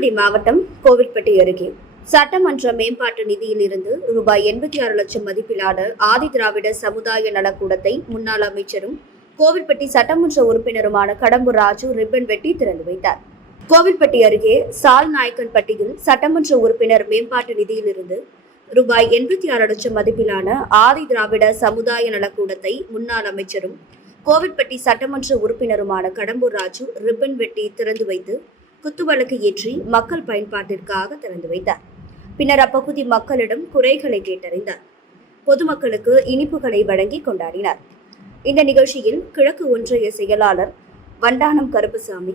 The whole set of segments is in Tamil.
தூத்துக்குடி மாவட்டம் கோவில்பட்டி அருகே. சட்டமன்ற மேம்பாட்டு நிதியில் இருந்து ரூபாய் எண்பத்தி ஆறு லட்சம் மதிப்பிலான ஆதி திராவிட சமுதாய நலக்கூடத்தை முன்னாள் அமைச்சரும் கோவில்பட்டி சட்டமன்ற உறுப்பினருமான கடம்பூர் ராஜு ரிப்பன் வெட்டி திறந்து வைத்தார். கோவில்பட்டி அருகே சால் நாயக்கன்பட்டியில் சட்டமன்ற உறுப்பினர் மேம்பாட்டு நிதியிலிருந்து ரூபாய் எண்பத்தி ஆறு லட்சம் மதிப்பிலான ஆதி திராவிட சமுதாய நலக்கூடத்தை முன்னாள் அமைச்சரும் கோவில்பட்டி சட்டமன்ற உறுப்பினருமான கடம்பூர் ராஜு ரிப்பன் வெட்டி திறந்து வைத்து குத்துவிளக்கு ஏற்றி மக்கள் பயன்பாட்டிற்காக திறந்து வைத்தார். பின்னர் அப்பகுதி மக்களிடம் குறைகளை கேட்டறிந்தார். பொதுமக்களுக்கு இனிப்புகளை வழங்கி கொண்டாடினார். இந்த நிகழ்ச்சியில் கிழக்கு ஒன்றிய செயலாளர் வண்டானம் கருப்புசாமி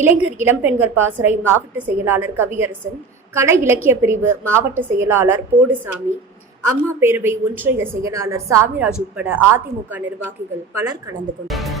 இளைஞர் இளம்பெண்கள் பாசறை மாவட்ட செயலாளர் கவியரசன் கலை இலக்கிய பிரிவு மாவட்ட செயலாளர் போடுசாமி அம்மா பேரவை ஒன்றிய செயலாளர் சாமிராஜ் உட்பட அதிமுக நிர்வாகிகள் பலர் கலந்து கொண்டனர்.